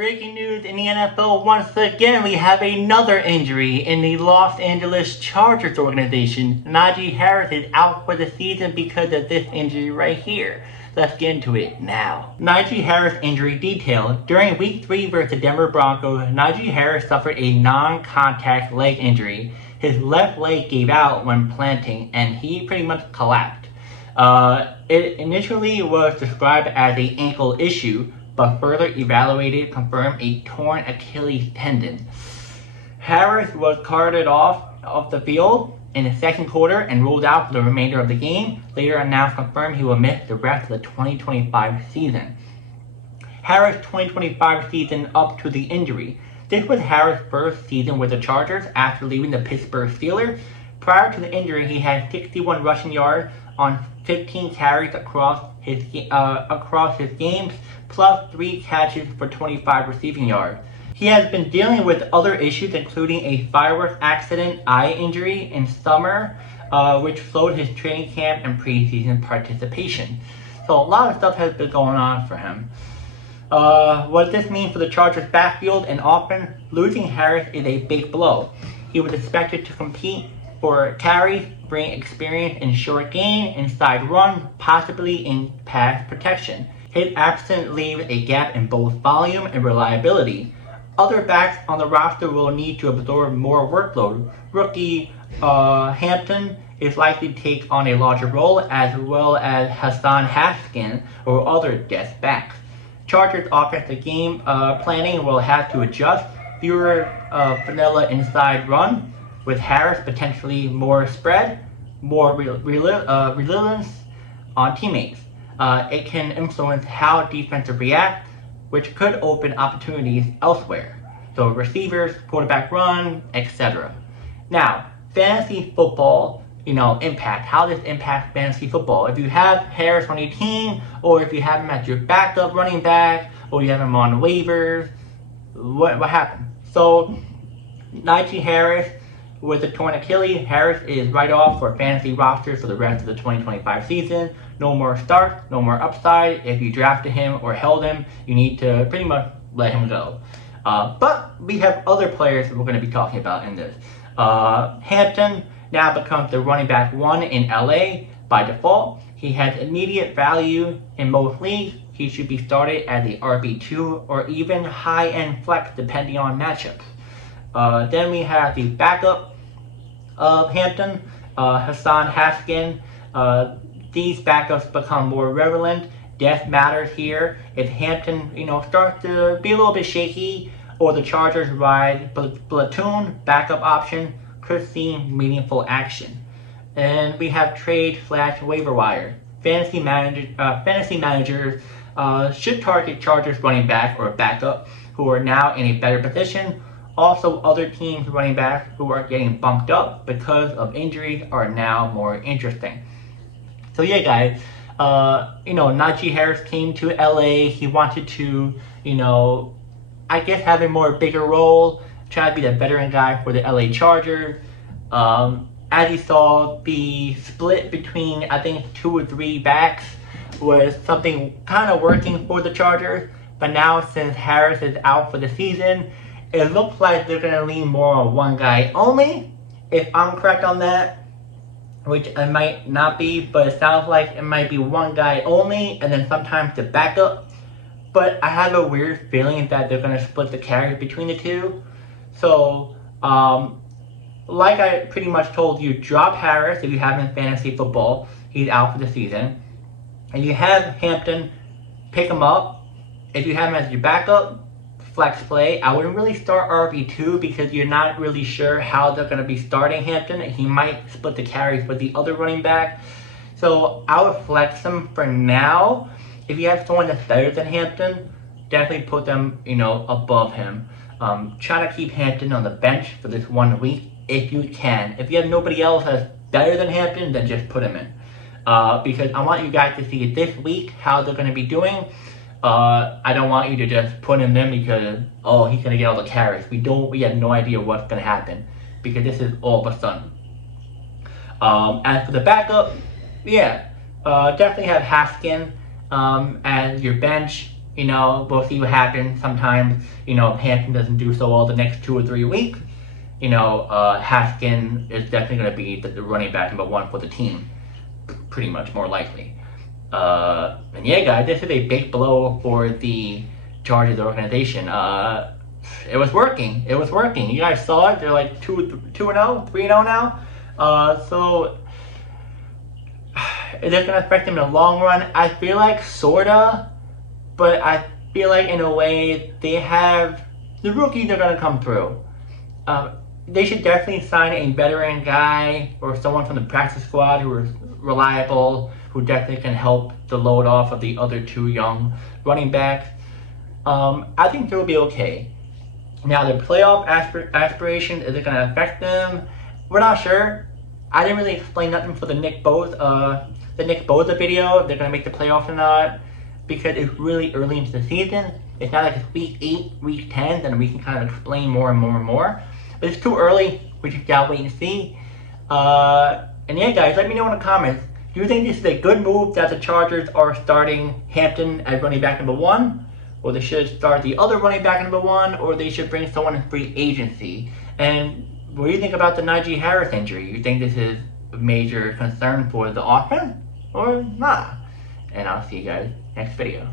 Breaking news in the NFL once again, we have another injury in the Los Angeles Chargers organization. Najee Harris is out for the season because of this injury right here. Let's get into it now. Najee Harris injury detail. During week 3 versus the Denver Broncos, Najee Harris suffered a non-contact leg injury. His left leg gave out when planting and he pretty much collapsed. It initially was described as an ankle issue, but further evaluated confirmed a torn Achilles tendon. Harris was carted off the field in the second quarter and ruled out for the remainder of the game. Later announced confirmed he will miss the rest of the 2025 season. Harris' 2025 season up to the injury. This was Harris' first season with the Chargers after leaving the Pittsburgh Steelers. Prior to the injury, he had 61 rushing yards on 15 carries across his games, plus 3 catches for 25 receiving yards. He has been dealing with other issues, including a fireworks accident, eye injury in summer, which slowed his training camp and preseason participation. So a lot of stuff has been going on for him. What does this mean for the Chargers' backfield and offense? Losing Harris is a big blow. He was expected to compete for carries, bring experience in short gain, inside run, possibly in pass protection. His absence leaves a gap in both volume and reliability. Other backs on the roster will need to absorb more workload. Rookie Hampton is likely to take on a larger role, as well as Hassan Haskins or other depth backs. Chargers offensive game planning will have to adjust. Fewer vanilla inside run, with Harris potentially more spread, more reliance on teammates. It can influence how defenses react, which could open opportunities elsewhere. So receivers, quarterback run, etc. Now, fantasy football, impact. How does this impact fantasy football? If you have Harris on your team, or if you have him as your backup running back, or you have him on waivers, what happened? So, Najee Harris with a torn Achilles. Harris is right off for fantasy rosters for the rest of the 2025 season. No more starts, no more upside. If you drafted him or held him, you need to pretty much let him go. But we have other players that we're going to be talking about in this. Hampton now becomes the running back 1 in LA by default. He has immediate value in most leagues. He should be started as the RB2 or even high-end flex depending on matchups. Then we have the backup of Hampton, Hassan Haskins. These backups become more relevant. Depth matters here. If Hampton, starts to be a little bit shaky, or the Chargers ride platoon backup option, could see meaningful action. And we have trade/waiver wire. Fantasy managers should target Chargers running back or backup who are now in a better position. Also, other teams' running backs who are getting bumped up because of injuries are now more interesting. So yeah, guys, Najee Harris came to LA. He wanted to, I guess have a more bigger role, try to be the veteran guy for the LA Chargers. As you saw, the split between, I think, 2 or 3 backs was something kind of working for the Chargers. But now, since Harris is out for the season, it looks like they're going to lean more on one guy only, if I'm correct on that, which I might not be, but it sounds like it might be one guy only, and then sometimes the backup. But I have a weird feeling that they're going to split the carries between the two. So, like I pretty much told you, drop Harris if you have him in fantasy football. He's out for the season. And you have Hampton, pick him up. If you have him as your backup, flex play. I wouldn't really start RB2 because you're not really sure how they're going to be starting Hampton. He might split the carries with the other running back. So I would flex him for now. If you have someone that's better than Hampton, definitely put them, above him. Try to keep Hampton on the bench for this 1 week if you can. If you have nobody else that's better than Hampton, then just put him in. Because I want you guys to see this week how they're going to be doing. I don't want you to just put him in because, he's going to get all the carries. We have no idea what's going to happen because this is all of a sudden. As for the backup, definitely have Haskins as your bench. You know, we'll see what happens. Sometimes, you know, if Hampton doesn't do so well the next 2 or 3 weeks, you know, Haskins is definitely going to be the running back number 1 for the team. Pretty much, more likely. And yeah, guys, this is a big blow for the Chargers organization. It was working. It was working. You guys saw it. They're like 2-0, 3-0 now. So is it going to affect them in the long run? I feel like sorta, but I feel like in a way they have the rookies are going to come through. They should definitely sign a veteran guy or someone from the practice squad who is reliable, who definitely can help the load off of the other 2 young running backs. I think they'll be okay. Now, the playoff aspiration, is it going to affect them? We're not sure. I didn't really explain nothing for the Nick Bosa video, if they're going to make the playoffs or not, because it's really early into the season. It's not like it's week 8, week 10, then we can kind of explain more and more and more. But it's too early. We just gotta wait and see. And yeah, guys, let me know in the comments. Do you think this is a good move that the Chargers are starting Hampton as running back number 1? Or they should start the other running back number 1? Or they should bring someone in free agency? And what do you think about the Najee Harris injury? You think this is a major concern for the offense? Or not? And I'll see you guys next video.